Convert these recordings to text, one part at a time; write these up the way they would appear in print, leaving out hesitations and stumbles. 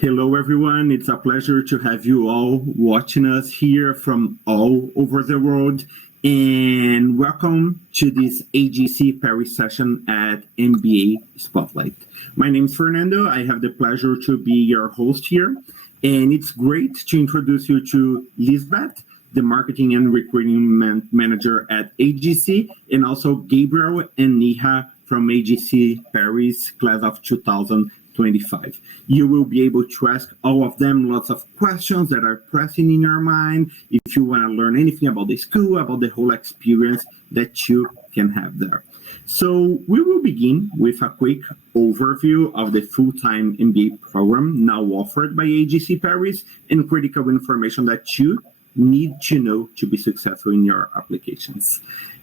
Hello, everyone. It's a pleasure to have you all watching us here from all over the world. And welcome to this HEC Paris session at MBA Spotlight. My name is Fernando. I have the pleasure to be your host here. And it's great to introduce you to Lisbeth, the Marketing and Recruitment Manager at HEC, and also Gabriel and Niha from HEC Paris, class of 2025. You will be able to ask all of them lots of questions that are pressing in your mind if you want to learn anything about the school, about the whole experience that you can have there. So we will begin with a quick overview of the full-time MBA program now offered by HEC Paris and critical information that you need to know to be successful in your applications.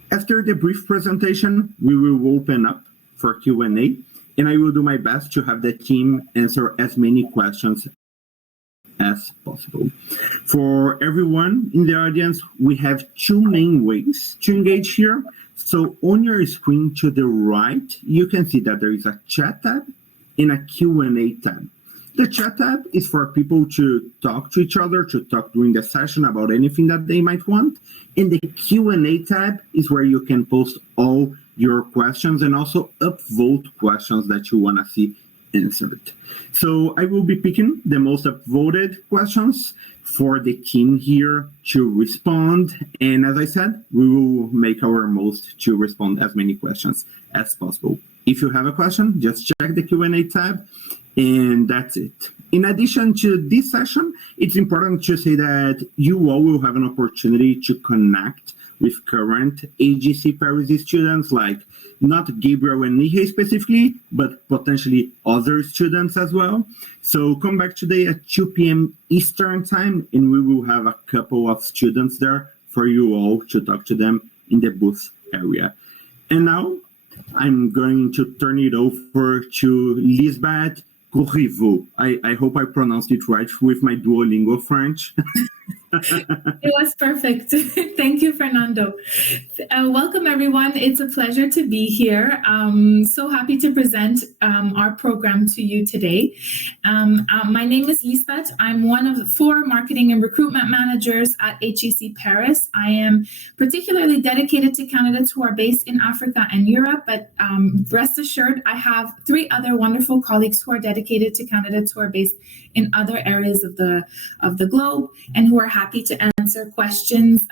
After the brief presentation, we will open up for Q&A, and I will do my best to have the team answer as many questions as possible. For everyone in the audience, we have two main ways to engage here. So on your screen to the right, you can see that there is a chat tab and a Q&A tab. The chat tab is for people to talk to each other, to talk during the session about anything that they might want. And the Q&A tab is where you can post all your questions and also upvote questions that you want to see answered. So I will be picking the most upvoted questions for the team here to respond. And as I said, we will make our most to respond as many questions as possible. If you have a question, just check the Q&A tab, and that's it. In addition to this session, it's important to say that you all will have an opportunity to connect with current HEC Paris students, like not Gabriel and Nihe specifically, but potentially other students as well. So come back today at 2 p.m. Eastern time, and we will have a couple of students there for you all to talk to them in the booth area. And now I'm going to turn it over to Lisbeth Corriveau. I hope I pronounced it right with my Duolingo French. It was perfect. Thank you, Fernando. Welcome, everyone. It's a pleasure to be here. So happy to present our program to you today. My name is Lisbeth. I'm one of 4 marketing and recruitment managers at HEC Paris. I am particularly dedicated to candidates who are based in Africa and Europe, but rest assured, I have 3 other wonderful colleagues who are dedicated to candidates who are based in other areas of the globe and who are happy to answer questions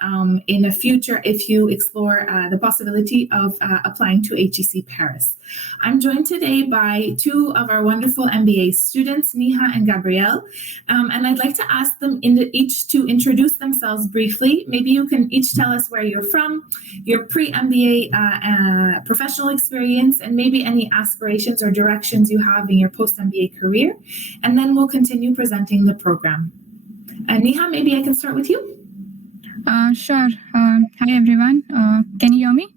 in the future if you explore the possibility of applying to HEC Paris. I'm joined today by 2 of our wonderful MBA students, Niha and Gabrielle, and I'd like to ask them each to introduce themselves briefly. Maybe you can each tell us where you're from, your pre-MBA professional experience, and maybe any aspirations or directions you have in your post-MBA career, and then we'll continue presenting the program. Niha, maybe I can start with you. Sure. Hi, everyone. Can you hear me?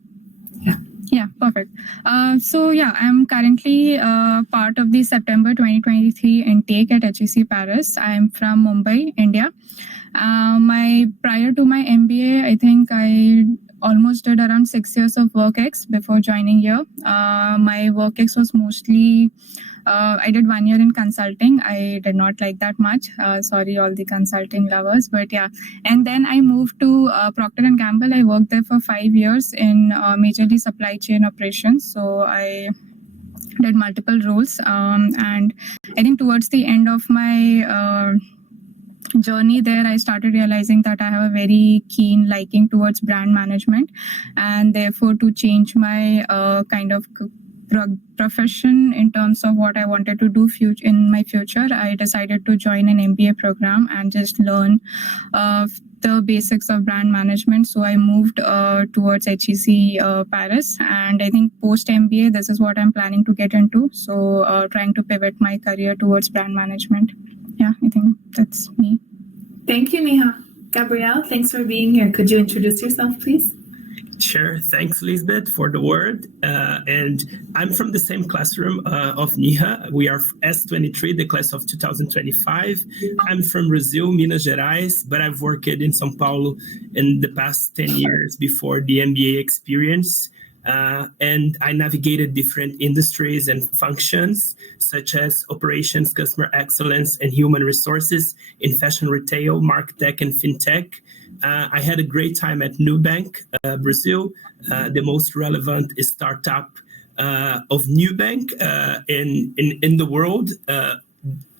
Yeah. Yeah, perfect. I'm currently part of the September 2023 intake at HEC Paris. I'm from Mumbai, India. Prior to my MBA, I think I almost did around 6 years of WorkX before joining here. My WorkX was mostly I did 1 year in consulting. I did not like that much. Sorry, all the consulting lovers, but yeah. And then I moved to Procter & Gamble. I worked there for 5 years in majorly supply chain operations. So I did multiple roles. And I think towards the end of my journey there, I started realizing that I have a very keen liking towards brand management, and therefore to change my kind of profession in terms of what I wanted to do in my future, I decided to join an MBA program and just learn the basics of brand management. So I moved towards HEC Paris, and I think post MBA, this is what I'm planning to get into. So trying to pivot my career towards brand management. Yeah, I think that's me. Thank you, Niha. Gabrielle, thanks for being here. Could you introduce yourself, please? Sure. Thanks, Lisbeth, for the word. And I'm from the same classroom of Niha. We are S23, the class of 2025. I'm from Brazil, Minas Gerais, but I've worked in São Paulo in the past 10 years before the MBA experience. and I navigated different industries and functions, such as operations, customer excellence, and human resources in fashion retail, marketech, and fintech. I had a great time at Nubank, Brazil, the most relevant startup of Nubank in the world,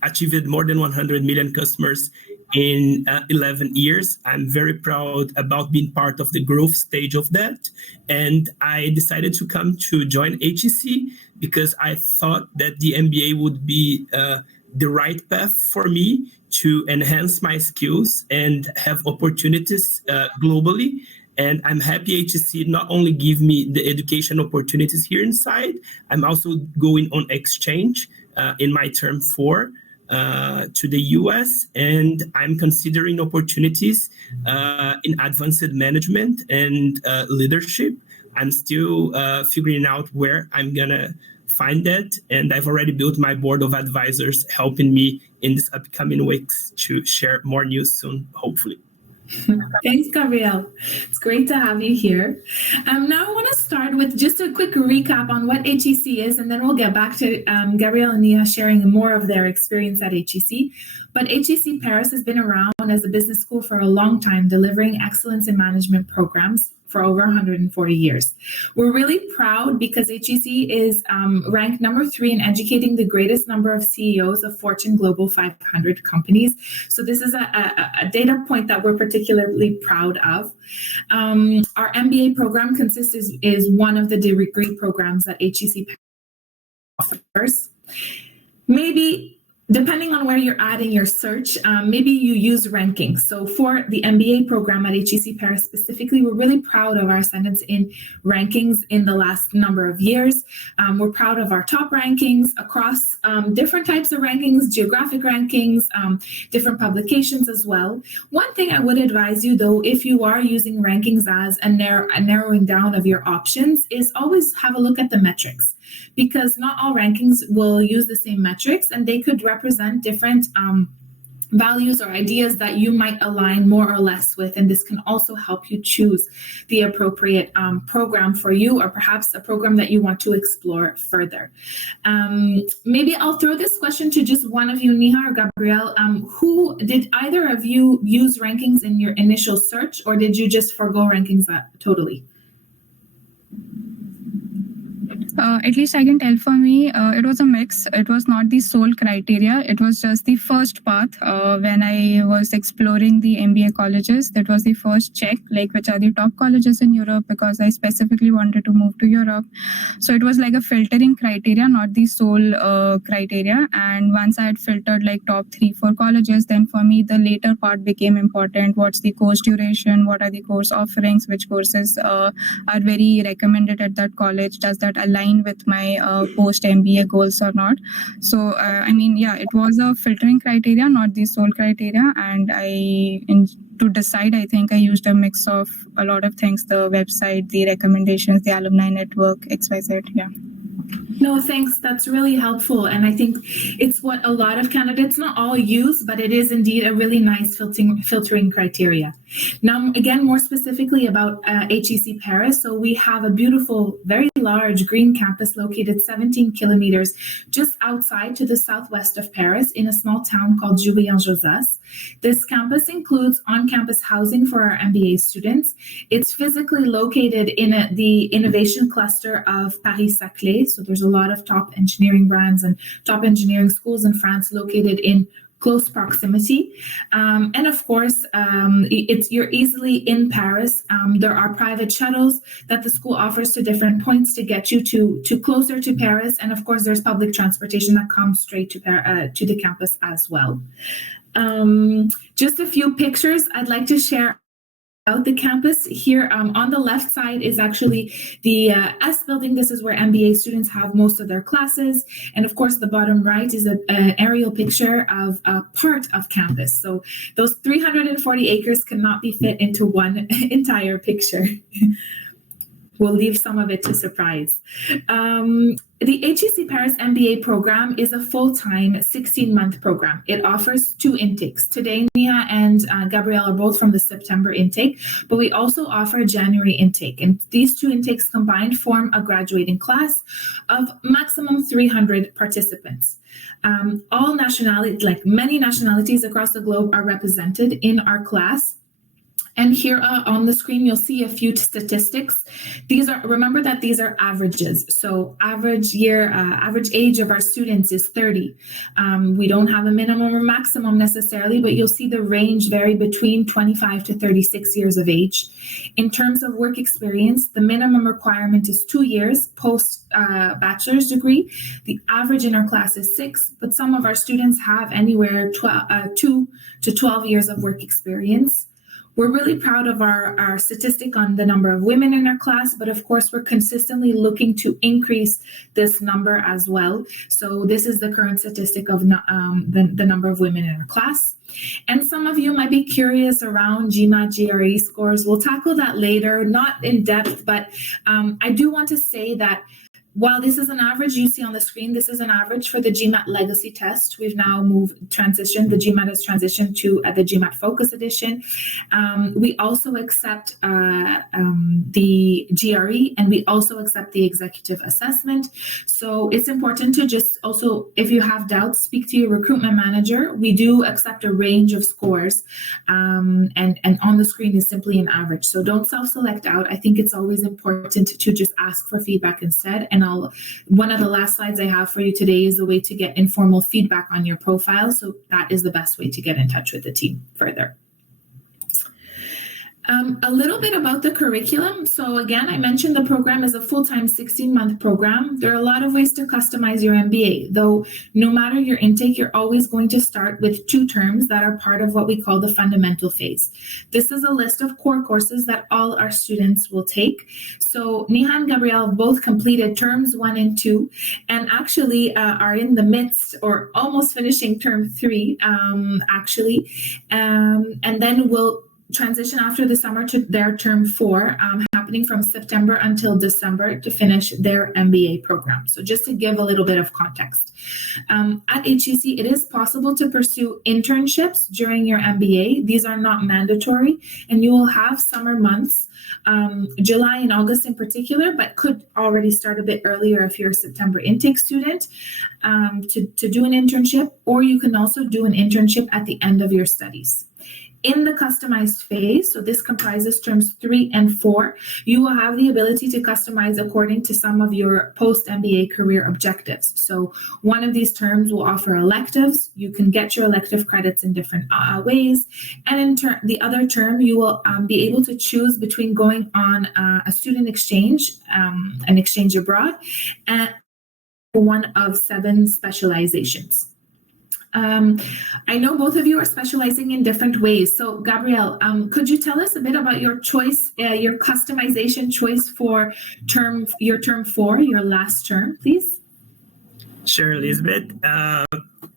achieved more than 100 million customers in 11 years. I'm very proud about being part of the growth stage of that. And I decided to come to join HEC because I thought that the MBA would be the right path for me to enhance my skills and have opportunities globally. And I'm happy HEC not only give me the education opportunities here inside, I'm also going on exchange in my term 4 to the US, and I'm considering opportunities in advanced management and leadership. I'm still figuring out where I'm gonna find that, and I've already built my board of advisors helping me in this upcoming weeks to share more news soon, hopefully. Thanks, Gabriel. It's great to have you here. Now I want to start with just a quick recap on what HEC is, and then we'll get back to Gabriel and Nia sharing more of their experience at HEC. But HEC Paris has been around as a business school for a long time, delivering excellence in management programs for over 140 years. We're really proud because HEC is ranked number 3 in educating the greatest number of CEOs of Fortune Global 500 companies. So this is a data point that we're particularly proud of. Our MBA program is one of the degree programs that HEC offers. Maybe depending on where you're at in your search, maybe you use rankings. So for the MBA program at HEC Paris specifically, we're really proud of our ascendance in rankings in the last number of years. We're proud of our top rankings across different types of rankings, geographic rankings, different publications as well. One thing I would advise you, though, if you are using rankings as a narrowing down of your options, is always have a look at the metrics, because not all rankings will use the same metrics, and they could represent different values or ideas that you might align more or less with. And this can also help you choose the appropriate program for you, or perhaps a program that you want to explore further. Maybe I'll throw this question to just one of you, Neha or Gabriel. Who did either of you use rankings in your initial search, or did you just forgo rankings totally? At least I can tell for me, it was a mix. It was not the sole criteria. It was just the first path. When I was exploring the MBA colleges, that was the first check, like which are the top colleges in Europe, because I specifically wanted to move to Europe. So it was like a filtering criteria, not the sole criteria. And once I had filtered like top 3-4 colleges, then for me, the later part became important. What's the course duration? What are the course offerings? Which courses are very recommended at that college? Does that align with my post MBA goals or not? So it was a filtering criteria, not the sole criteria. And to decide, I think I used a mix of a lot of things: the website, the recommendations, the alumni network, XYZ. Yeah. No, thanks. That's really helpful. And I think it's what a lot of candidates, not all, use, but it is indeed a really nice filtering criteria. Now, again, more specifically about HEC Paris. So we have a beautiful, very large green campus located 17 kilometers just outside to the southwest of Paris in a small town called Jouy-en-Josas. This campus includes on-campus housing for our MBA students. It's physically located in the innovation cluster of Paris-Saclay. So there's a lot of top engineering brands and top engineering schools in France located in close proximity. And of course, you're easily in Paris. There are private shuttles that the school offers to different points to get you to closer to Paris. And of course, there's public transportation that comes straight to the campus as well. Just a few pictures I'd like to share out the campus. Here on the left side is actually the S building. This is where MBA students have most of their classes. And of course, the bottom right is an aerial picture of a part of campus. So those 340 acres cannot be fit into one entire picture. we'll leave some of it to surprise. The HEC Paris MBA program is a full-time 16-month program. It offers 2 intakes. Today, Nia and Gabrielle are both from the September intake, but we also offer a January intake. And these 2 intakes combined form a graduating class of maximum 300 participants. All nationalities, like many nationalities across the globe, are represented in our class. And here on the screen, you'll see a few statistics. Remember that these are averages. So average age of our students is 30. We don't have a minimum or maximum necessarily, but you'll see the range vary between 25 to 36 years of age. In terms of work experience, the minimum requirement is 2 years post bachelor's degree. The average in our class is 6, but some of our students have anywhere 2 to 12 years of work experience. We're really proud of our statistic on the number of women in our class, but of course, we're consistently looking to increase this number as well. So this is the current statistic of the number of women in our class. And some of you might be curious around GMAT, GRE scores. We'll tackle that later, not in depth, but I do want to say that while this is an average, you see on the screen, this is an average for the GMAT Legacy test. We've now transitioned, the GMAT has transitioned to the GMAT Focus Edition. We also accept the GRE, and we also accept the executive assessment. So it's important to just also, if you have doubts, speak to your recruitment manager. We do accept a range of scores, and on the screen is simply an average. So don't self-select out. I think it's always important to just ask for feedback instead. And one of the last slides I have for you today is the way to get informal feedback on your profile. So that is the best way to get in touch with the team further. A little bit about the curriculum. So again, I mentioned the program is a full-time 16-month program. There are a lot of ways to customize your MBA, though no matter your intake, you're always going to start with 2 terms that are part of what we call the fundamental phase. This is a list of core courses that all our students will take. So Niha and Gabrielle both completed terms 1 and 2, and actually are in the midst or almost finishing term 3, actually. And then we'll transition after the summer to their term 4, happening from September until December to finish their MBA program. So just to give a little bit of context. At HEC, it is possible to pursue internships during your MBA. These are not mandatory, and you will have summer months, July and August in particular, but could already start a bit earlier if you're a September intake student, to do an internship, or you can also do an internship at the end of your studies. In the customized phase, so this comprises terms 3 and 4, you will have the ability to customize according to some of your post-MBA career objectives. So one of these terms will offer electives. You can get your elective credits in different ways. And in the other term, you will be able to choose between going on a student exchange, an exchange abroad, and one of 7 specializations. I know both of you are specializing in different ways. So Gabrielle, could you tell us a bit about your choice, your customization choice for your term 4, your last term, please? Sure, Elizabeth.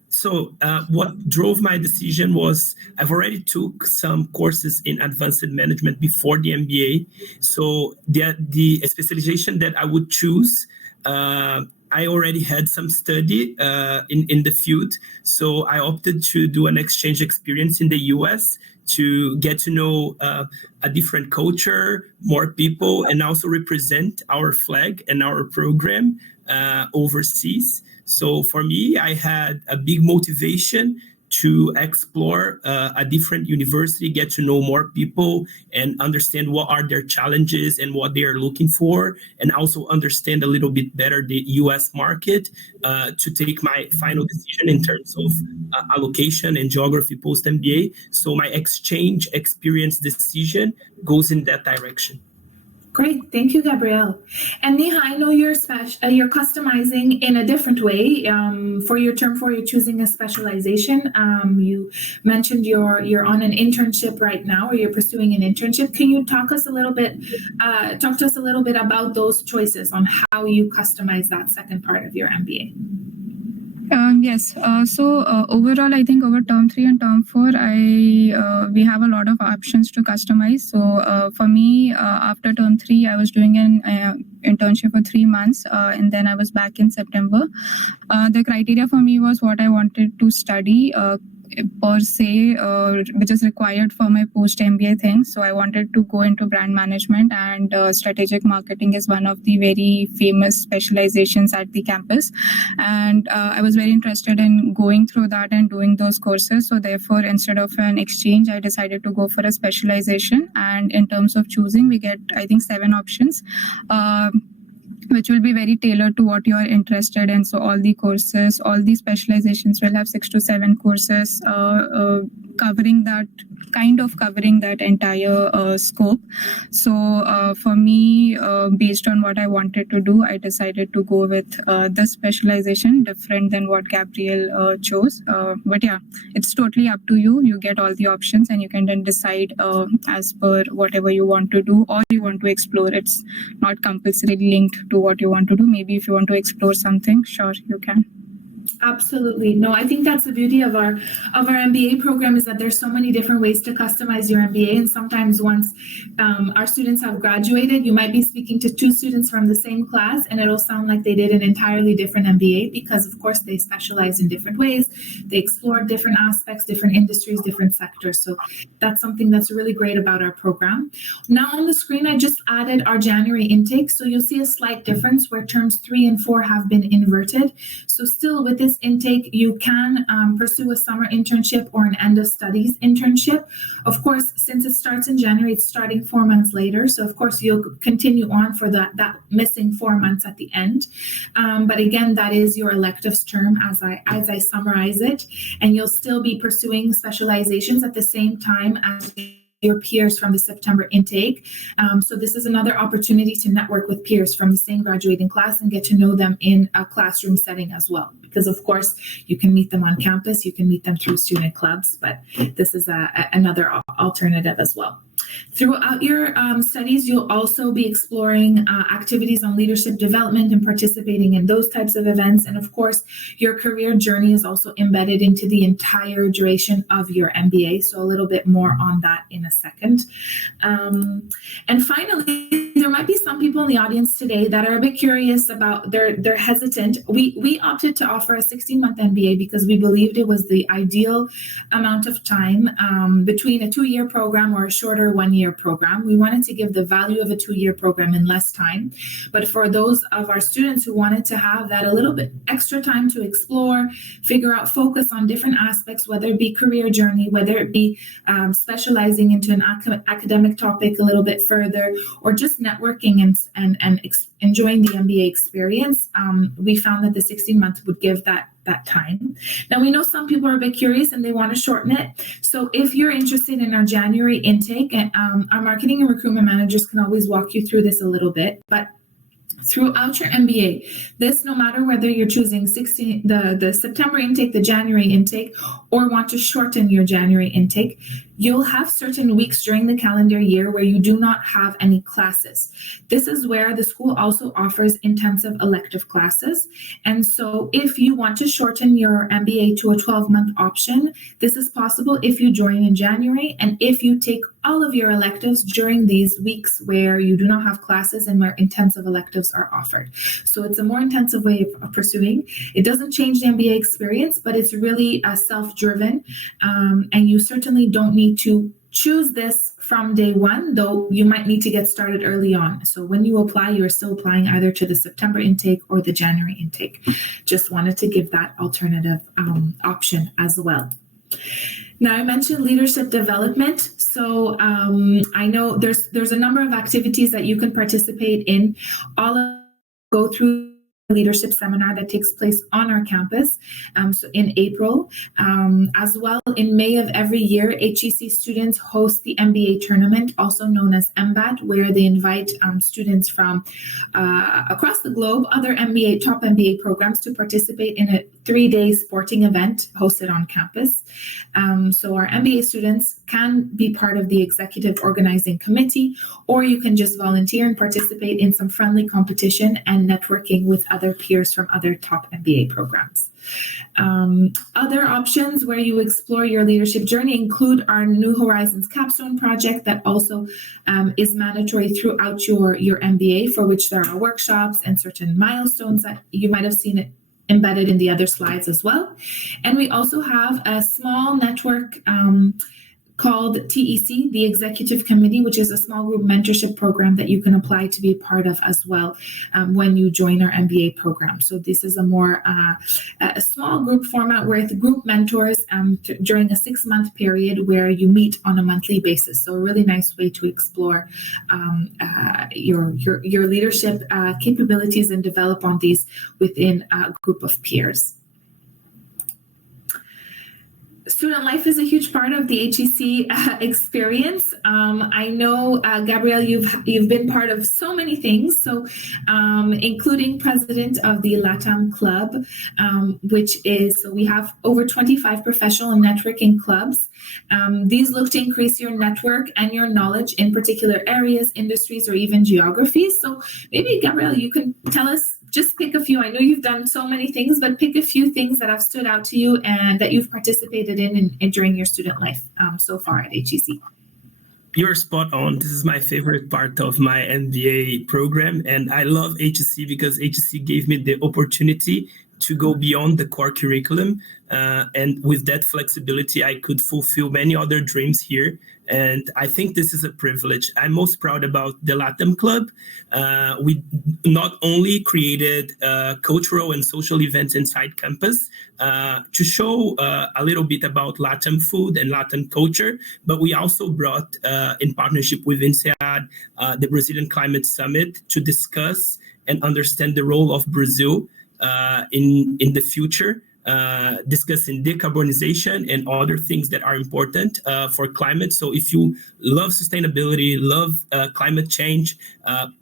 So what drove my decision was I've already took some courses in advanced management before the MBA. So the specialization that I would choose, I already had some study in the field, so I opted to do an exchange experience in the US to get to know a different culture, more people, and also represent our flag and our program overseas. So for me, I had a big motivation to explore a different university, get to know more people and understand what are their challenges and what they are looking for, and also understand a little bit better the US market to take my final decision in terms of allocation and geography post-MBA. So my exchange experience decision goes in that direction. Great, thank you, Gabrielle. And Niha, I know you're customizing in a different way. For your term 4, you're choosing a specialization. You mentioned you're on an internship right now, or you're pursuing an internship. Can you talk to us a little bit about those choices on how you customize that second part of your MBA? Yes. So overall, I think over term 3 and term 4, we have a lot of options to customize. So for me, after term 3, I was doing an internship for 3 months, and then I was back in September. The criteria for me was what I wanted to study. Per se, which is required for my post MBA thing. So I wanted to go into brand management, and strategic marketing is one of the very famous specializations at the campus. And I was very interested in going through that and doing those courses. So therefore, instead of an exchange, I decided to go for a specialization. And in terms of choosing, we get, I think, 7 options. Which will be very tailored to what you are interested in. So all the courses, all the specializations will have 6 to 7 courses covering that entire scope. So for me, based on what I wanted to do, I decided to go with the specialization, different than what Gabrielle chose. But yeah, it's totally up to you. You get all the options and you can then decide as per whatever you want to do or you want to explore. It's not compulsorily linked to what you want to do. Maybe if you want to explore something, sure, you can. Absolutely. No, I think that's the beauty of our MBA program, is that there's so many different ways to customize your MBA. And sometimes once our students have graduated, you might be speaking to 2 students from the same class, and it'll sound like they did an entirely different MBA because, of course, they specialize in different ways. They explore different aspects, different industries, different sectors. So that's something that's really great about our program. Now on the screen, I just added our January intake. So you'll see a slight difference where terms 3 and 4 have been inverted. So still with this intake, you can pursue a summer internship or an end of studies internship. Of course, since it starts in January, it's starting 4 months later. So of course, you'll continue on for that missing 4 months at the end. But again, that is your electives term as I summarize it. And you'll still be pursuing specializations at the same time as your peers from the September intake. So this is another opportunity to network with peers from the same graduating class and get to know them in a classroom setting as well. Because of course, you can meet them on campus, you can meet them through student clubs, but this is another alternative as well. Throughout your studies, you'll also be exploring activities on leadership development and participating in those types of events. And of course, your career journey is also embedded into the entire duration of your MBA. So a little bit more on that in a second. And finally, there might be some people in the audience today that are a bit curious about, they're hesitant. We opted to offer a 16-month MBA because we believed it was the ideal amount of time between a 2-year program or a shorter 1-year program. We wanted to give the value of a 2-year program in less time. But for those of our students who wanted to have that a little bit extra time to explore, figure out, focus on different aspects, whether it be career journey, whether it be specializing into an academic topic a little bit further, or just networking and enjoying the MBA experience, we found that the 16-month would give that time. Now, we know some people are a bit curious and they want to shorten it. So if you're interested in our January intake, our marketing and recruitment managers can always walk you through this a little bit. But throughout your MBA, this, no matter whether you're choosing the September intake, the January intake, or want to shorten your January intake, you'll have certain weeks during the calendar year where you do not have any classes. This is where the school also offers intensive elective classes. And so if you want to shorten your MBA to a 12-month option, this is possible if you join in January and if you take all of your electives during these weeks where you do not have classes and where intensive electives are offered. So it's a more intensive way of pursuing. It doesn't change the MBA experience, but it's really self-driven. And you certainly don't need to choose this from day one, though you might need to get started early on. So when you apply, you're still applying either to the September intake or the January intake. Just wanted to give that alternative option as well. Now, I mentioned leadership development. So I know there's a number of activities that you can participate in. All of go through leadership seminar that takes place on our campus so in April. As well, in May of every year, HEC students host the MBA tournament, also known as MBAT, where they invite students from across the globe, other top MBA programs, to participate in a 3-day sporting event hosted on campus. So our MBA students can be part of the executive organizing committee, or you can just volunteer and participate in some friendly competition and networking with other other peers from other top MBA programs. Other options where you explore your leadership journey include our New Horizons Capstone project that also is mandatory throughout your MBA, for which there are workshops and certain milestones that you might have seen it embedded in the other slides as well. And we also have a small network called TEC, the Executive Committee, which is a small group mentorship program that you can apply to be part of as well when you join our MBA program. So this is a more a small group format with group mentors during a 6-month period where you meet on a monthly basis. So a really nice way to explore your leadership capabilities and develop on these within a group of peers. Student life is a huge part of the HEC experience. I know, Gabrielle, you've been part of so many things, so including president of the LATAM Club, so we have over 25 professional and networking clubs. These look to increase your network and your knowledge in particular areas, industries, or even geographies. So maybe, Gabrielle, you can tell us, just pick a few. I know you've done so many things, but pick a few things that have stood out to you and that you've participated in during your student life so far at HEC. You're spot on. This is my favorite part of my MBA program. And I love HEC because HEC gave me the opportunity to go beyond the core curriculum. And with that flexibility, I could fulfill many other dreams here. And I think this is a privilege. I'm most proud about the LATAM Club. We not only created cultural and social events inside campus to show a little bit about LATAM food and LATAM culture, but we also brought, in partnership with INSEAD, the Brazilian Climate Summit to discuss and understand the role of Brazil in the future, discussing decarbonization and other things that are important for climate. So if you love sustainability, love climate change,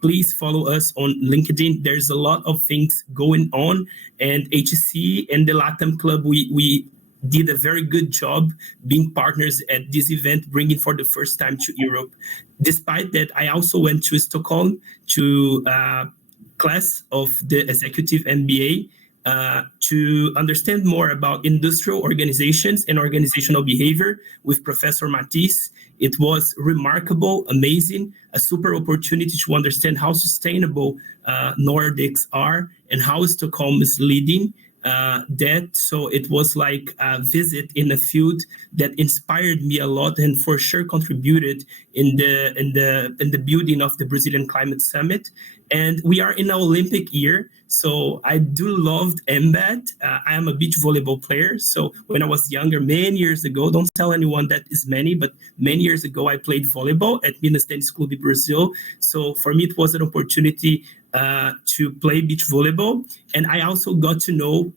please follow us on LinkedIn. There's a lot of things going on, and HEC and the LATAM Club, we did a very good job being partners at this event, bringing for the first time to Europe. Despite that, I also went to Stockholm to class of the Executive MBA to understand more about industrial organizations and organizational behavior with Professor Matisse. It was remarkable, amazing, a super opportunity to understand how sustainable Nordics are and how Stockholm is leading that. So it was like a visit in a field that inspired me a lot and for sure contributed in the building of the Brazilian Climate Summit. And we are in our Olympic year, so I do love MBAT. I am a beach volleyball player. So when I was younger, many years ago, don't tell anyone that is many, but many years ago, I played volleyball at Minas Tênis Clube Brazil. So for me, it was an opportunity to play beach volleyball. And I also got to know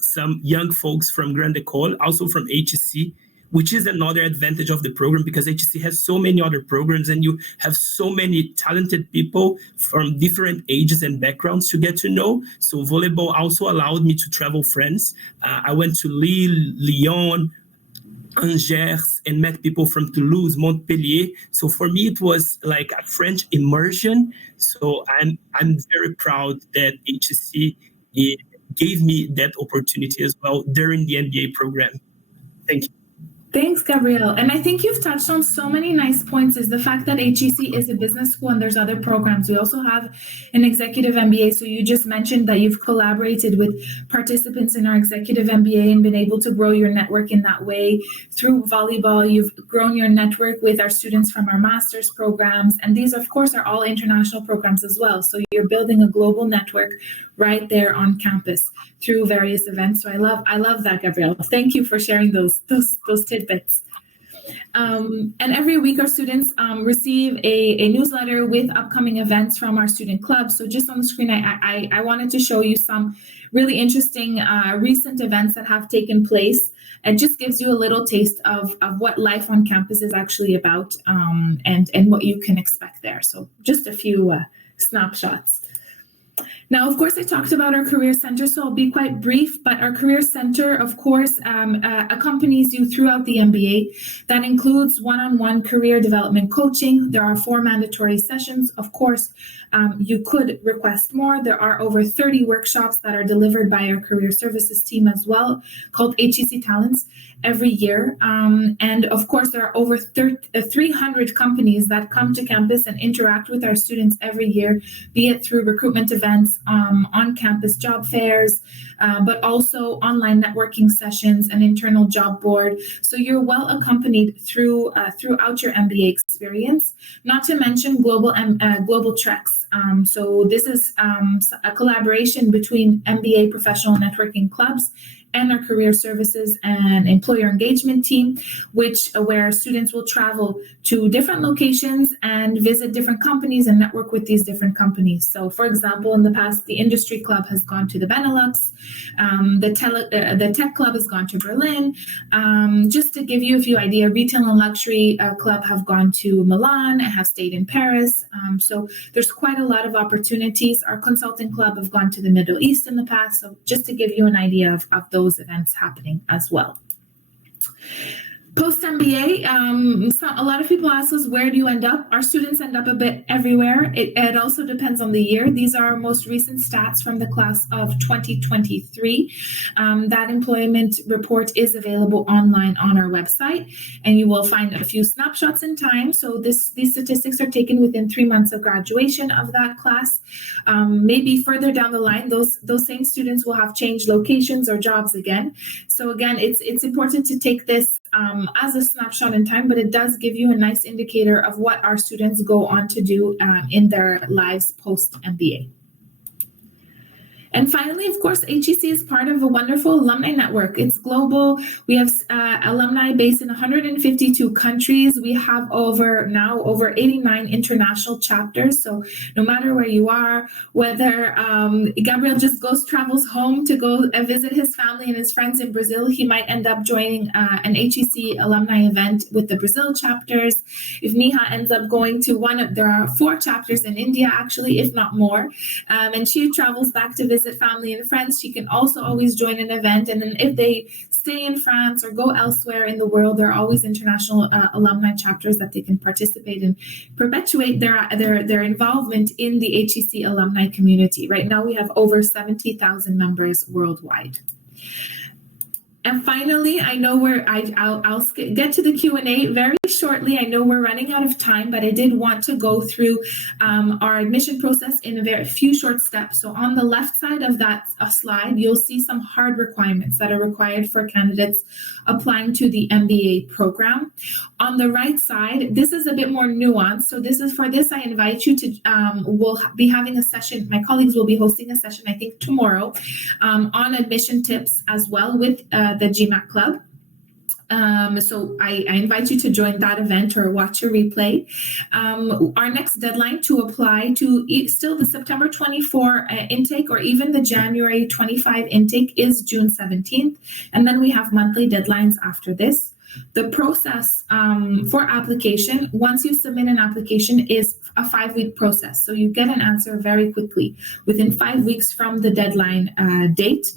some young folks from Grande École, also from HEC, which is another advantage of the program because HEC has so many other programs and you have so many talented people from different ages and backgrounds to get to know. So volleyball also allowed me to travel France. I went to Lille, Lyon, Angers, and met people from Toulouse, Montpellier. So for me, it was like a French immersion. So I'm very proud that HEC gave me that opportunity as well during the MBA program. Thank you. Thanks, Gabrielle. And I think you've touched on so many nice points is the fact that HEC is a business school and there's other programs. We also have an executive MBA. So you just mentioned that you've collaborated with participants in our executive MBA and been able to grow your network in that way. Through volleyball, you've grown your network with our students from our master's programs. And these, of course, are all international programs as well. So you're building a global network right there on campus through various events. So I love that, Gabrielle. Thank you for sharing those tidbits. And every week our students receive a newsletter with upcoming events from our student club. So just on the screen, I wanted to show you some really interesting recent events that have taken place. It just gives you a little taste of what life on campus is actually about and what you can expect there. So just a few snapshots. Now, of course, I talked about our Career Center, so I'll be quite brief, but our Career Center, of course, accompanies you throughout the MBA. That includes one-on-one career development coaching. There are 4 mandatory sessions. Of course, you could request more. There are over 30 workshops that are delivered by our career services team as well, called HEC Talents, every year. And of course, there are over 300 companies that come to campus and interact with our students every year, be it through recruitment events, on-campus job fairs, but also online networking sessions and internal job board. So you're well accompanied throughout your MBA experience, not to mention global treks. So this is a collaboration between MBA professional networking clubs and our career services and employer engagement team, where students will travel to different locations and visit different companies and network with these different companies. So, for example, in the past, the industry club has gone to the Benelux, the tech club has gone to Berlin. Just to give you a few ideas, retail and luxury club have gone to Milan and have stayed in Paris. So there's quite a lot of opportunities. Our consulting club have gone to the Middle East in the past. So just to give you an idea of those events happening as well. Post-MBA, a lot of people ask us, where do you end up? Our students end up a bit everywhere. It also depends on the year. These are our most recent stats from the class of 2023. That employment report is available online on our website, and you will find a few snapshots in time. So these statistics are taken within 3 months of graduation of that class. Maybe further down the line, those same students will have changed locations or jobs again. So again, it's important to take this as a snapshot in time, but it does give you a nice indicator of what our students go on to do in their lives post-MBA. And finally, of course, HEC is part of a wonderful alumni network. It's global. We have alumni based in 152 countries. We have over 89 international chapters. So no matter where you are, whether Gabriel just travels home to go visit his family and his friends in Brazil, he might end up joining an HEC alumni event with the Brazil chapters. If Niha ends up going to there are 4 chapters in India, actually, if not more, and she travels back to visit family and friends, she can also always join an event. And then if they stay in France or go elsewhere in the world, there are always international alumni chapters that they can participate in, perpetuate their involvement in the HEC alumni community. Right now, we have over 70,000 members worldwide. And finally, I know I'll get to the Q&A very shortly. I know we're running out of time, but I did want to go through our admission process in a very few short steps. So on the left side of that slide, you'll see some hard requirements that are required for candidates applying to the MBA program. On the right side, this is a bit more nuanced. So I invite you to, we'll be having a session. My colleagues will be hosting a session, I think tomorrow, on admission tips as well with the GMAT Club. So I invite you to join that event or watch a replay. Our next deadline to apply to still the September 24 intake or even the January 25 intake is June 17th. And then we have monthly deadlines after this. The process for application, once you submit an application, is a 5-week process. So you get an answer very quickly within 5 weeks from the deadline date.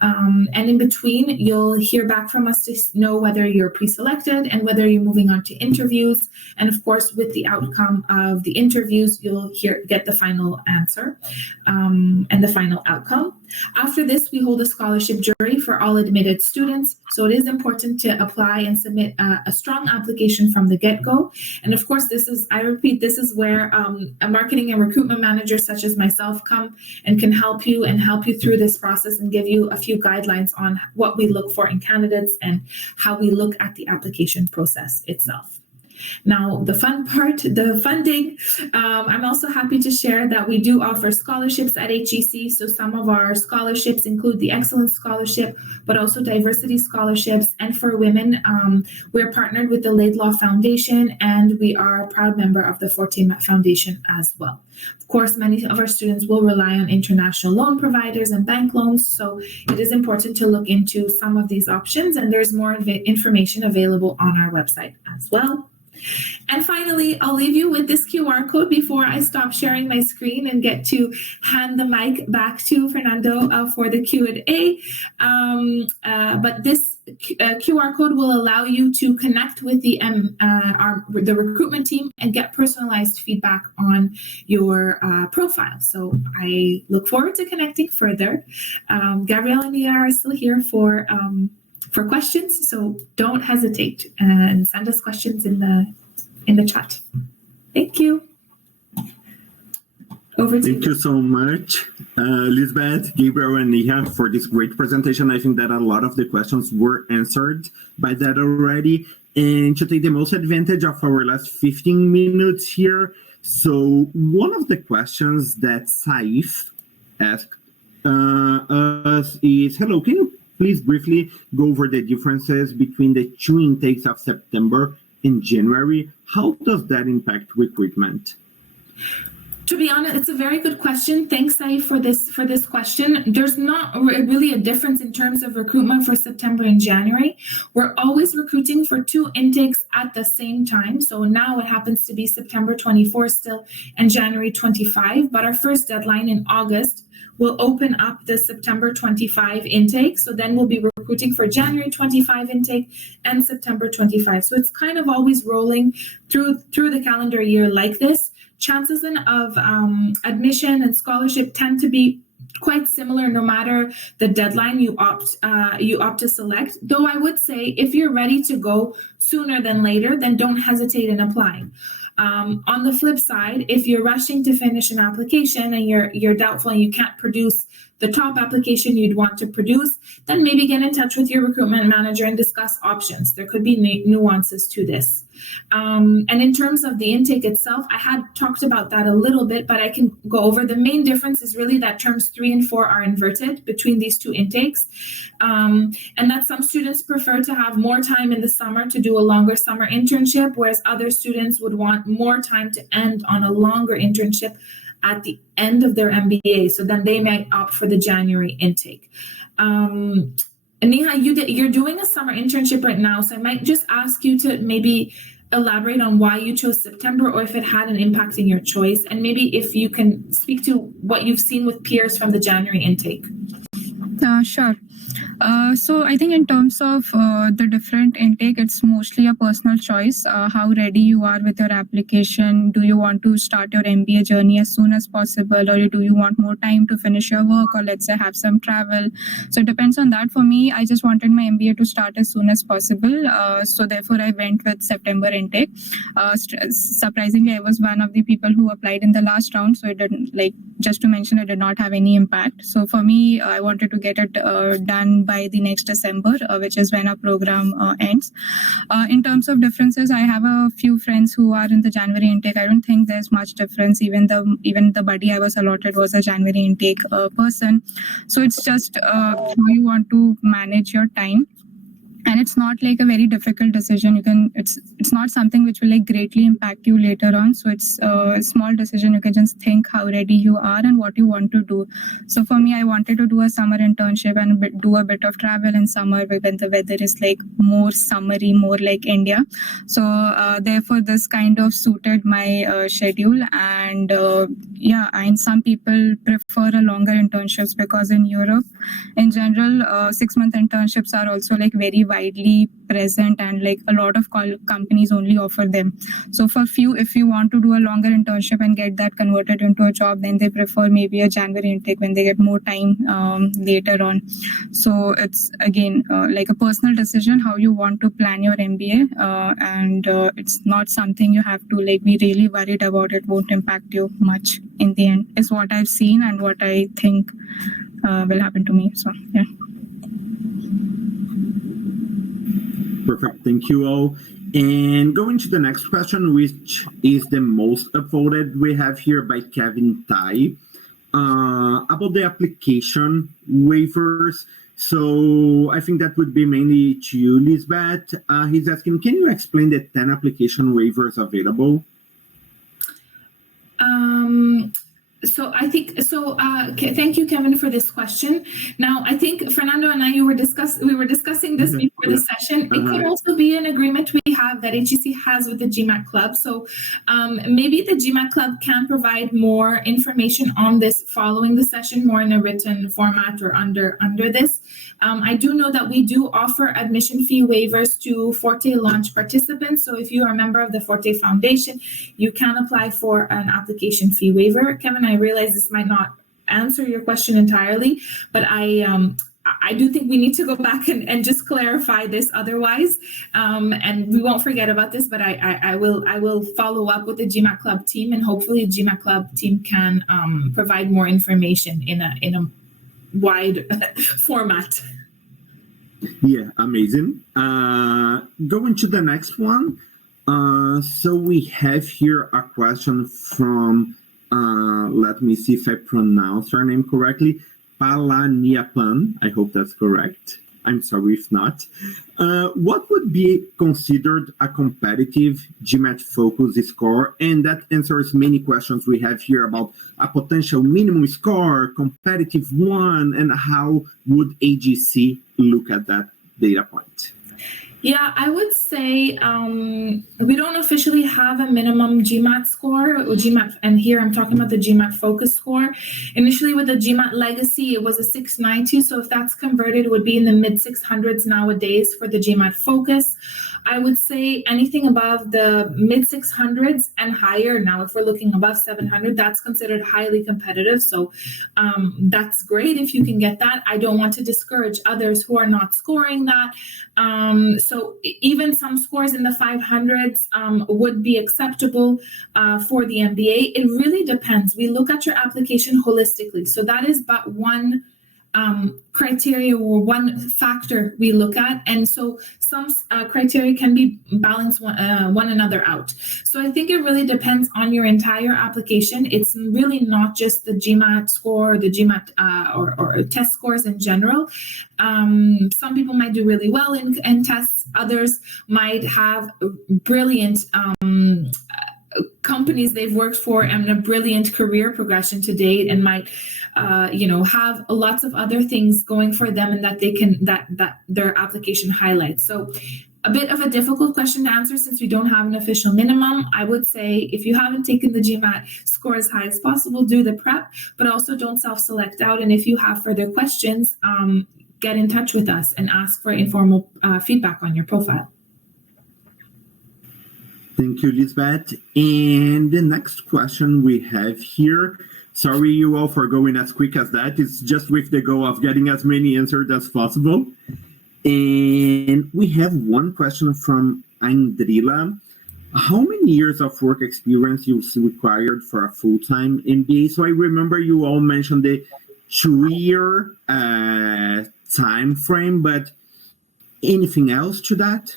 And in between, you'll hear back from us to know whether you're pre-selected and whether you're moving on to interviews. And of course, with the outcome of the interviews, you'll get the final answer and the final outcome. After this, we hold a scholarship jury for all admitted students. So it is important to apply and submit a strong application from the get-go. And of course, this is where a marketing and recruitment manager such as myself come and can help you through this process and give you a few guidelines on what we look for in candidates and how we look at the application process itself. Now, the fun part, the funding, I'm also happy to share that we do offer scholarships at HEC. So some of our scholarships include the Excellence Scholarship, but also diversity scholarships. And for women, we're partnered with the Laidlaw Foundation, and we are a proud member of the Forte Foundation as well. Of course, many of our students will rely on international loan providers and bank loans, so it is important to look into some of these options, and there's more information available on our website as well. And finally, I'll leave you with this QR code before I stop sharing my screen and get to hand the mic back to Fernando for the Q&A. But this QR code will allow you to connect with the recruitment team and get personalized feedback on your profile. So I look forward to connecting further. Gabrielle and Nia are still here for questions, so don't hesitate and send us questions in the chat. Thank you. Over to you. Thank you so much, Lisbeth, Gabriel, and Nia for this great presentation. I think that a lot of the questions were answered by that already. And to take the most advantage of our last 15 minutes here, so one of the questions that Saif asked us is, hello, can you please briefly go over the differences between the two intakes of September and January? How does that impact recruitment? To be honest, it's a very good question. Thanks, Saif, for this question. There's not really a difference in terms of recruitment for September and January. We're always recruiting for 2 intakes at the same time. So now it happens to be September 24 still and January 25. But our first deadline in August will open up the September 25 intake. So then we'll be recruiting for January 25 intake and September 25. So it's kind of always rolling through the calendar year like this. Chances of admission and scholarship tend to be quite similar no matter the deadline you opt to select. Though I would say if you're ready to go sooner than later, then don't hesitate in applying. On the flip side, if you're rushing to finish an application and you're doubtful and you can't produce the top application you'd want to produce, then maybe get in touch with your recruitment manager and discuss options. There could be nuances to this. And in terms of the intake itself, I had talked about that a little bit, but I can go over. The main difference is really that terms 3 and 4 are inverted between these 2 intakes. And that some students prefer to have more time in the summer to do a longer summer internship, whereas other students would want more time to end on a longer internship at the end of their MBA. So then they might opt for the January intake. Neha, you're doing a summer internship right now, so I might just ask you to maybe elaborate on why you chose September or if it had an impact in your choice, and maybe if you can speak to what you've seen with peers from the January intake. Sure. So I think in terms of the different intake, it's mostly a personal choice, how ready you are with your application. Do you want to start your MBA journey as soon as possible, or do you want more time to finish your work, or let's say have some travel? So it depends on that. For me, I just wanted my MBA to start as soon as possible. So therefore, I went with September intake. Surprisingly, I was one of the people who applied in the last round. So it didn't, just to mention, it did not have any impact. So for me, I wanted to get it done by the next December, which is when our program ends. In terms of differences, I have a few friends who are in the January intake. I don't think there's much difference. Even the buddy I was allotted was a January intake person. So it's just how you want to manage your time. And it's not like a very difficult decision. It's not something which will greatly impact you later on. So it's a small decision. You can just think how ready you are and what you want to do. So for me, I wanted to do a summer internship and do a bit of travel in summer when the weather is more summery, more like India. So therefore, this kind of suited my schedule. And and some people prefer a longer internships because in Europe, in general, 6-month internships are also very widely present, and a lot of companies only offer them. So for few, if you want to do a longer internship and get that converted into a job, then they prefer maybe a January intake when they get more time later on. So it's again a personal decision how you want to plan your MBA, and it's not something you have to be really worried about. It won't impact you much in the end, is what I've seen and what I think will happen to me. So yeah. Perfect. Thank you all. And going to the next question, which is the most upvoted we have here by Kevin Tai, about the application waivers. So I think that would be mainly to you, Lisbeth. He's asking, can you explain the 10 application waivers available? So I think so. Thank you, Kevin, for this question. Now, I think Fernando and I we were discussing this before the session. It could also be an agreement we have that HEC has with the GMAT Club. So maybe the GMAT Club can provide more information on this following the session, more in a written format or under this. I do know that we do offer admission fee waivers to Forte launch participants. So if you are a member of the Forte Foundation, you can apply for an application fee waiver. Kevin, I realize this might not answer your question entirely, but I do think we need to go back and just clarify this otherwise. And we won't forget about this, but I will follow up with the GMAT Club team, and hopefully the GMAT Club team can provide more information in a wide format. Yeah, amazing. Going to the next one. So we have here a question from, let me see if I pronounce her name correctly, Palaniapan. I hope that's correct. I'm sorry if not. What would be considered a competitive GMAT focus score? And that answers many questions we have here about a potential minimum score, competitive one, and how would AGC look at that data point? Yeah, I would say we don't officially have a minimum GMAT score, or GMAT, and here I'm talking about the GMAT focus score. Initially with the GMAT legacy, it was a 690, so if that's converted, it would be in the mid 600s nowadays for the GMAT focus. I would say anything above the mid 600s and higher. Now, if we're looking above 700, that's considered highly competitive. So that's great if you can get that. I don't want to discourage others who are not scoring that. So even some scores in the 500s would be acceptable for the MBA. It really depends. We look at your application holistically. So that is but one criteria or one factor we look at, and so some criteria can be balanced one another out. So I think it really depends on your entire application. It's really not just the GMAT score, the GMAT or test scores in general. Some people might do really well in tests. Others might have brilliant companies they've worked for and a brilliant career progression to date, and might have lots of other things going for them, and that they can that their application highlights. So a bit of a difficult question to answer since we don't have an official minimum. I would say if you haven't taken the GMAT score as high as possible, do the prep, but also don't self-select out. And if you have further questions, get in touch with us and ask for informal feedback on your profile. Thank you, Lisbeth. And the next question we have here, sorry you all for going as quick as that. It's just with the goal of getting as many answered as possible. And we have one question from Andrila. How many years of work experience you see required for a full-time MBA? So I remember you all mentioned the 2-year time frame, but anything else to that?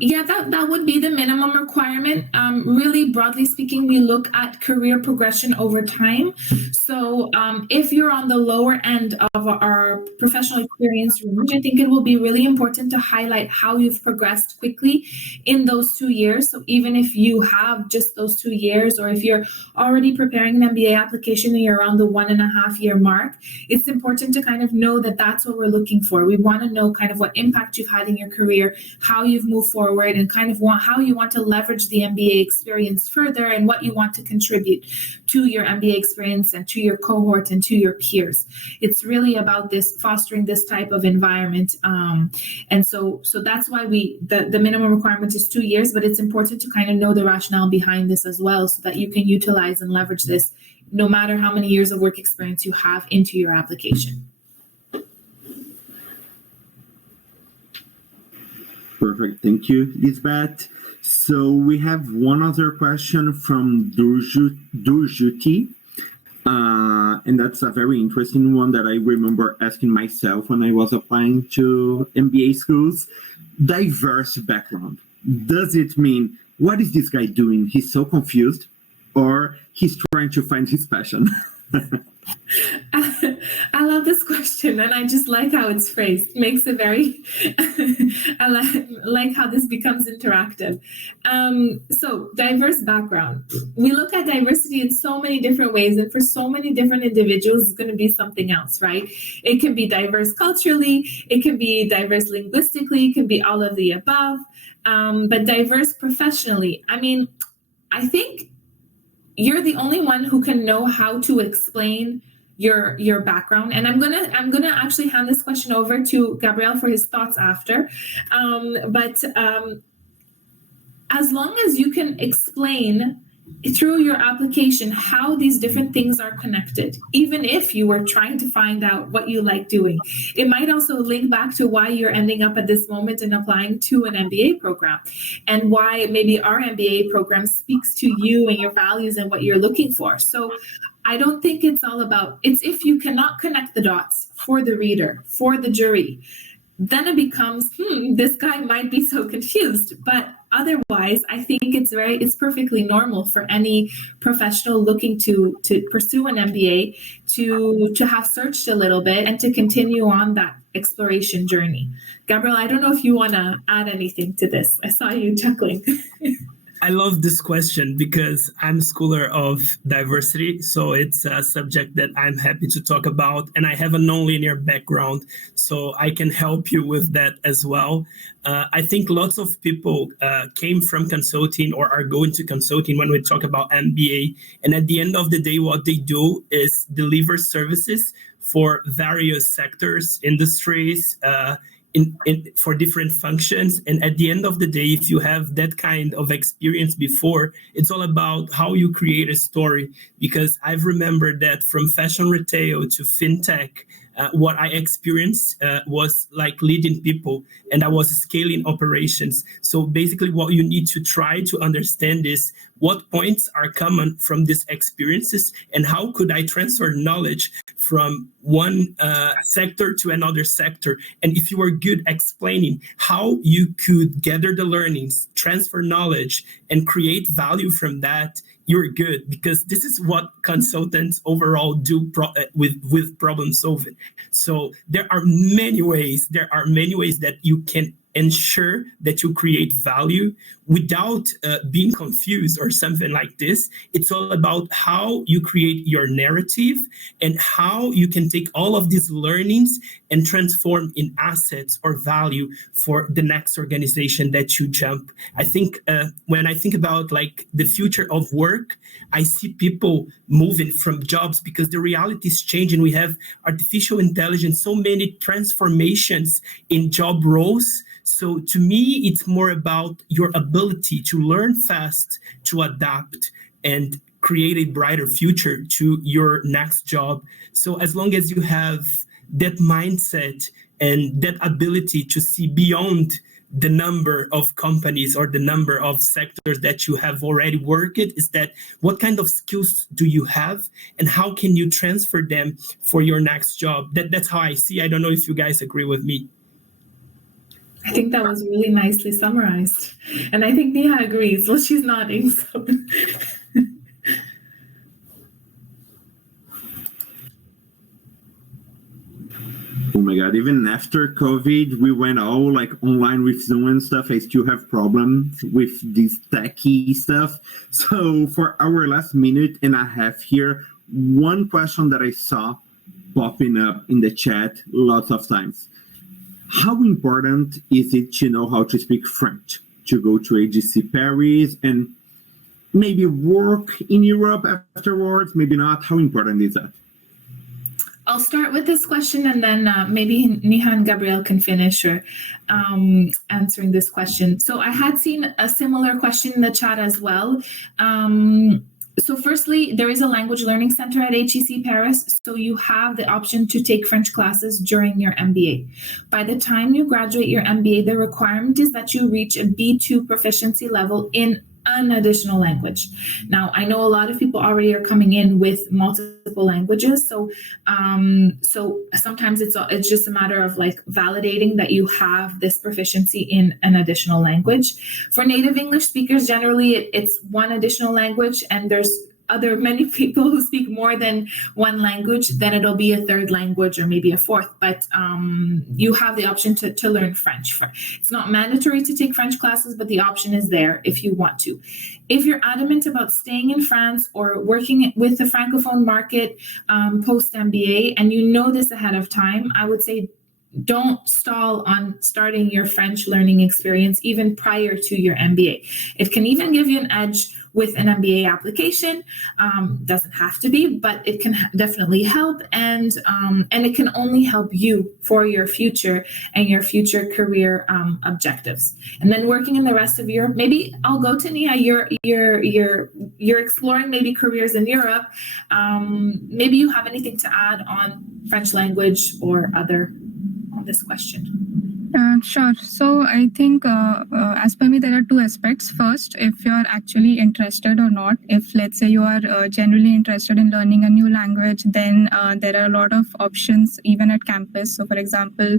Yeah, that would be the minimum requirement. Really, broadly speaking, we look at career progression over time. So if you're on the lower end of our professional experience range, I think it will be really important to highlight how you've progressed quickly in those 2 years. So even if you have just those 2 years, or if you're already preparing an MBA application and you're around the 1.5 year mark, it's important to kind of know that that's what we're looking for. We want to know kind of what impact you've had in your career, how you've moved forward, and kind of how you want to leverage the MBA experience further, and what you want to contribute to your MBA experience and to your cohort and to your peers. It's really about this, fostering this type of environment. And so that's why the minimum requirement is 2 years, but it's important to kind of know the rationale behind this as well, so that you can utilize and leverage this no matter how many years of work experience you have into your application. Perfect. Thank you, Lisbeth. So we have one other question from Durjuti. And that's a very interesting one that I remember asking myself when I was applying to MBA schools. Diverse background. Does it mean, what is this guy doing? He's so confused, or he's trying to find his passion? I love this question, and I just like how it's phrased. Makes it very. I like how this becomes interactive. So, diverse background. We look at diversity in so many different ways, and for so many different individuals, it's going to be something else, right? It can be diverse culturally, it can be diverse linguistically, it can be all of the above. But diverse professionally. I mean, I think you're the only one who can know how to explain your background, and I'm gonna actually hand this question over to Gabriel for his thoughts after. But as long as you can explain through your application how these different things are connected, even if you were trying to find out what you like doing, it might also link back to why you're ending up at this moment and applying to an MBA program, and why maybe our MBA program speaks to you and your values and what you're looking for. So I don't think it's all about, it's if you cannot connect the dots for the reader, for the jury, then it becomes, this guy might be so confused. But otherwise, I think it's perfectly normal for any professional looking to pursue an MBA to have searched a little bit and to continue on that exploration journey. Gabriel, I don't know if you want to add anything to this. I saw you chuckling. I love this question because I'm a scholar of diversity, so it's a subject that I'm happy to talk about, and I have a nonlinear background, so I can help you with that as well. I think lots of people came from consulting or are going to consulting when we talk about MBA, and at the end of the day, what they do is deliver services for various sectors, industries, for different functions. And at the end of the day, if you have that kind of experience before, it's all about how you create a story. Because I've remembered that from fashion retail to fintech, what I experienced was like leading people, and I was scaling operations. So basically what you need to try to understand is what points are common from these experiences, and how could I transfer knowledge from one sector to another sector. And if you are good explaining how you could gather the learnings, transfer knowledge, and create value from that, you're good, because this is what consultants overall do with problem solving. So there are many ways that you can ensure that you create value without being confused or something like this. It's all about how you create your narrative and how you can take all of these learnings and transform in assets or value for the next organization that you jump. I think when I think about like the future of work, I see people moving from jobs because the reality is changing. We have artificial intelligence, so many transformations in job roles. So to me, it's more about your ability to learn fast, to adapt, and create a brighter future to your next job. So as long as you have that mindset and that ability to see beyond the number of companies or the number of sectors that you have already worked, is that what kind of skills do you have and how can you transfer them for your next job? That's how I see. I don't know if you guys agree with me. I think that was really nicely summarized. And I think Neha agrees. Well, she's nodding. So. Oh my God, even after COVID, we went all like online with Zoom and stuff. I still have problems with this techie stuff. So for our last minute and a half here, one question that I saw popping up in the chat lots of times. How important is it to know how to speak French, to go to HEC Paris and maybe work in Europe afterwards? Maybe not. How important is that? I'll start with this question, and then maybe Neha and Gabriel can finish or answering this question. So I had seen a similar question in the chat as well. So firstly, there is a language learning center at HEC Paris, so you have the option to take French classes during your MBA. By the time you graduate your MBA, the requirement is that you reach a B2 proficiency level in an additional language. Now, I know a lot of people already are coming in with multiple languages, so sometimes it's just a matter of like validating that you have this proficiency in an additional language. For native English speakers, generally it's one additional language, and there's many people who speak more than one language, then it'll be a third language or maybe a fourth. But you have the option to learn French. It's not mandatory to take French classes, but the option is there if you want to. If you're adamant about staying in France or working with the Francophone market post MBA, and you know this ahead of time, I would say don't stall on starting your French learning experience even prior to your MBA. It can even give you an edge with an MBA application. Doesn't have to be, but it can definitely help, and it can only help you for your future and your future career objectives. And then working in the rest of Europe, maybe I'll go to Nia. You're exploring maybe careers in Europe. Maybe you have anything to add on French language or other on this question? Sure. So I think as per me, there are two aspects. First, if you're actually interested or not, if let's say you are genuinely interested in learning a new language, then there are a lot of options even at campus. So for example,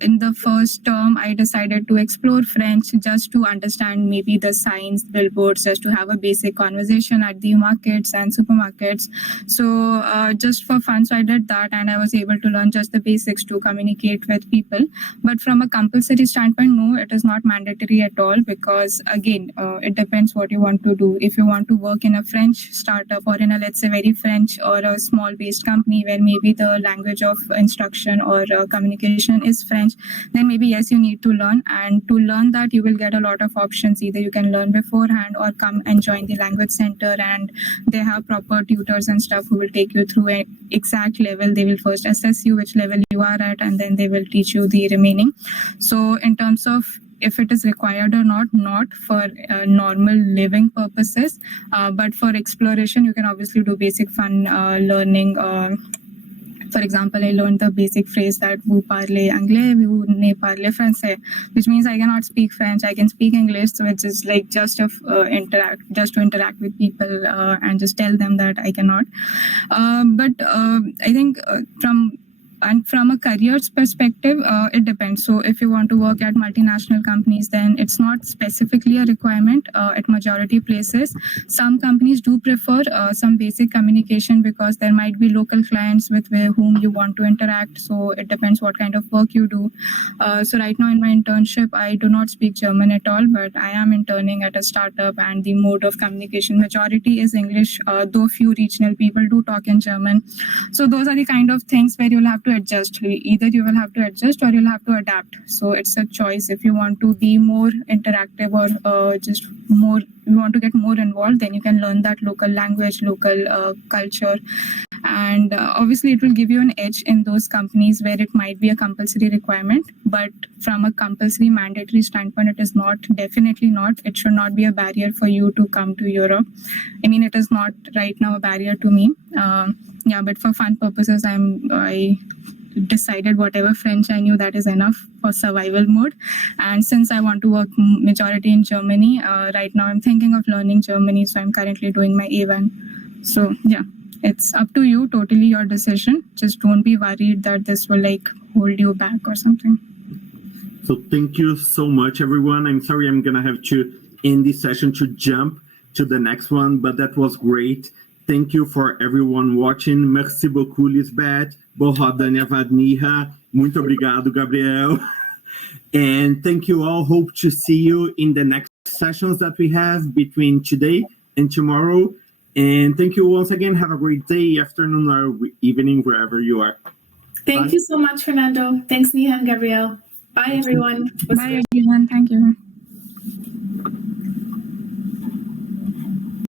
in the first term, I decided to explore French just to understand maybe the signs, billboards, just to have a basic conversation at the markets and supermarkets. So just for fun, so I did that, and I was able to learn just the basics to communicate with people. But from a compulsory standpoint, no, it is not mandatory at all, because again, it depends what you want to do. If you want to work in a French startup or in a, let's say, very French or a small based company where maybe the language of instruction or communication is French, then maybe yes, you need to learn. And to learn that, you will get a lot of options. Either you can learn beforehand or come and join the language center, and they have proper tutors and stuff who will take you through an exact level. They will first assess you which level you are at, and then they will teach you the remaining. So in terms of if it is required or not for normal living purposes, but for exploration, you can obviously do basic fun learning. For example, I learned the basic phrase that vous parlez anglais, vous ne parlez français, which means I cannot speak French, I can speak English. So it's just like just to interact with people and just tell them that I cannot. But I think from a careers perspective, it depends. So if you want to work at multinational companies, then it's not specifically a requirement at majority places. Some companies do prefer some basic communication because there might be local clients with whom you want to interact. So it depends what kind of work you do. So right now in my internship, I do not speak German at all, but I am interning at a startup, and the mode of communication majority is English, though few regional people do talk in German. So those are the kind of things where you'll have to adjust. Either you will have to adjust or you'll have to adapt. So it's a choice. If you want to be more interactive or just more, you want to get more involved, then you can learn that local language, local culture. And obviously it will give you an edge in those companies where it might be a compulsory requirement. But from a compulsory mandatory standpoint, it is not, definitely not. It should not be a barrier for you to come to Europe. I mean, it is not right now a barrier to me. But for fun purposes, I decided whatever French I knew, that is enough for survival mode. And since I want to work majority in Germany, right now I'm thinking of learning Germany. So I'm currently doing my A1. So yeah, it's up to you, totally your decision. Just don't be worried that this will like hold you back or something. So thank you so much, everyone. I'm sorry I'm going to have to end this session to jump to the next one, but that was great. Thank you for everyone watching. Merci beaucoup, Lisbeth. Boa roda, Nia. Muito obrigado, Gabriel. And thank you all. Hope to see you in the next sessions that we have between today and tomorrow. And thank you once again. Have a great day, afternoon, or evening, wherever you are. Thank you so much, Fernando. Thanks, Nia and Gabriel. Bye, everyone. Bye, everyone. Thank you.